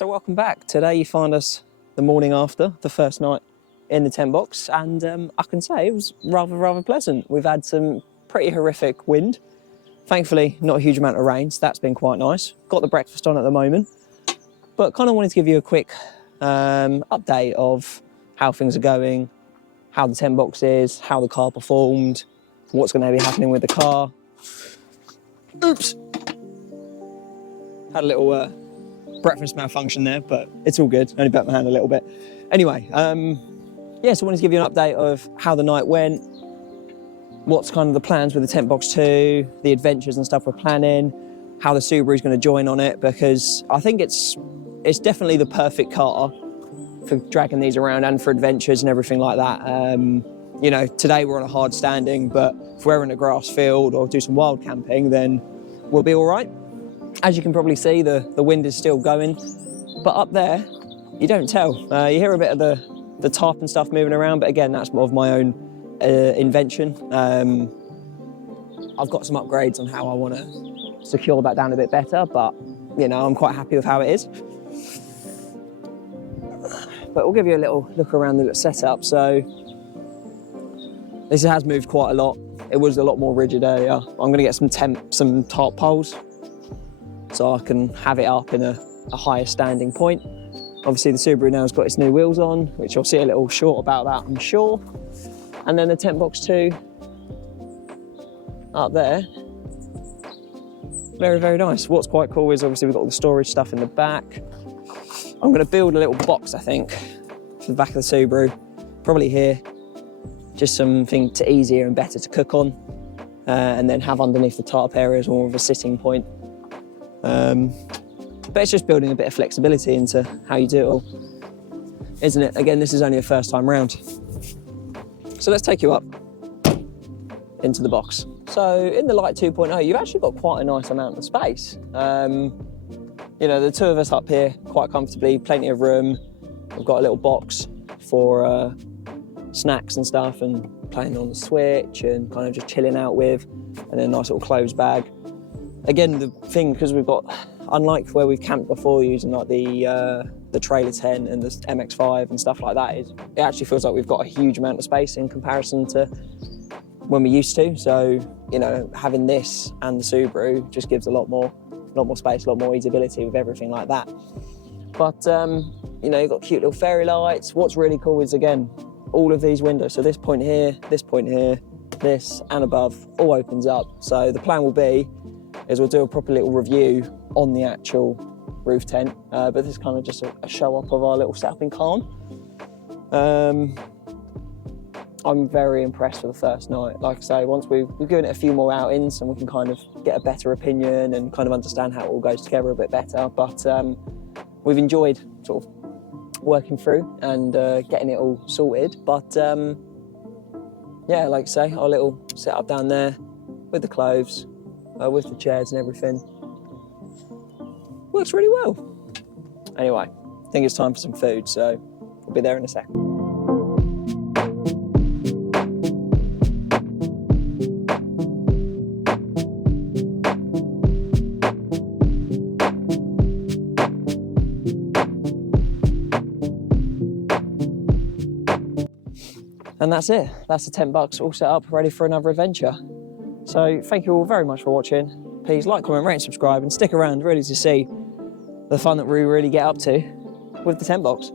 So welcome back. Today you find us the morning after the first night in the Tentbox, and I can say it was rather pleasant. We've had some pretty horrific wind. Thankfully, not a huge amount of rain, so that's been quite nice. Got the breakfast on at the moment, but kind of wanted to give you a quick update of how things are going, how the Tentbox is, how the car performed, what's going to be happening with the car. Oops. Had a little breakfast malfunction there, but it's all good. Only bent my hand a little bit. Anyway, yeah, so I wanted to give you an update of how the night went, what's kind of the plans with the Tentbox 2, the adventures and stuff we're planning, how the Subaru's going to join on it, because I think it's definitely the perfect car for dragging these around and for adventures and everything like that. You know, today we're on a hard standing, but if we're in a grass field or do some wild camping, then we'll be all right. As you can probably see, the wind is still going, but up there, you don't tell. You hear a bit of the top and stuff moving around, but again, that's more of my own invention. I've got some upgrades on how I want to secure that down a bit better, but you know, I'm quite happy with how it is. But we'll give you a little look around the setup. So this has moved quite a lot. It was a lot more rigid earlier. I'm going to get some top poles so I can have it up in a higher standing point. Obviously the Subaru now has got its new wheels on, which you'll see a little short about that, I'm sure. And then the Tentbox 2 up there. Very nice. What's quite cool is obviously we've got all the storage stuff in the back. I'm going to build a little box, I think, for the back of the Subaru, probably here. Just something easier and better to cook on, and then have underneath the tarp areas more of a sitting point. But it's just building a bit of flexibility into how you do it all, isn't it? Again, this is only a first time round. So let's take you up into the box. So in the Lite 2.0, you've actually got quite a nice amount of space. You know, the two of us up here quite comfortably, plenty of room. We've got a little box for snacks and stuff and playing on the Switch and kind of just chilling out with, and then a nice little clothes bag. Again, the thing, because we've got, unlike where we've camped before using like the trailer tent and the MX-5 and stuff like that, it actually feels like we've got a huge amount of space in comparison to when we used to. So, you know, having this and the Subaru just gives a lot more space, a lot more easyability with everything like that. But, you know, you've got cute little fairy lights. What's really cool is, again, all of these windows. So this point here, this and above all opens up. So the plan will be is we'll do a proper little review on the actual roof tent, but this is kind of just a show up of our little setup in Calm. I'm very impressed with the first night. Like I say, once we've given it a few more outings and we can kind of get a better opinion and kind of understand how it all goes together a bit better, but we've enjoyed sort of working through and getting it all sorted. But yeah, like I say, our little setup down there with the clothes, with the chairs and everything, works really well. Anyway, I think it's time for some food, so we'll be there in a second. And that's it. That's the Tentbox all set up, ready for another adventure. So thank you all very much for watching. Please like, comment, rate and subscribe, and stick around really to see the fun that we really get up to with the Tentbox.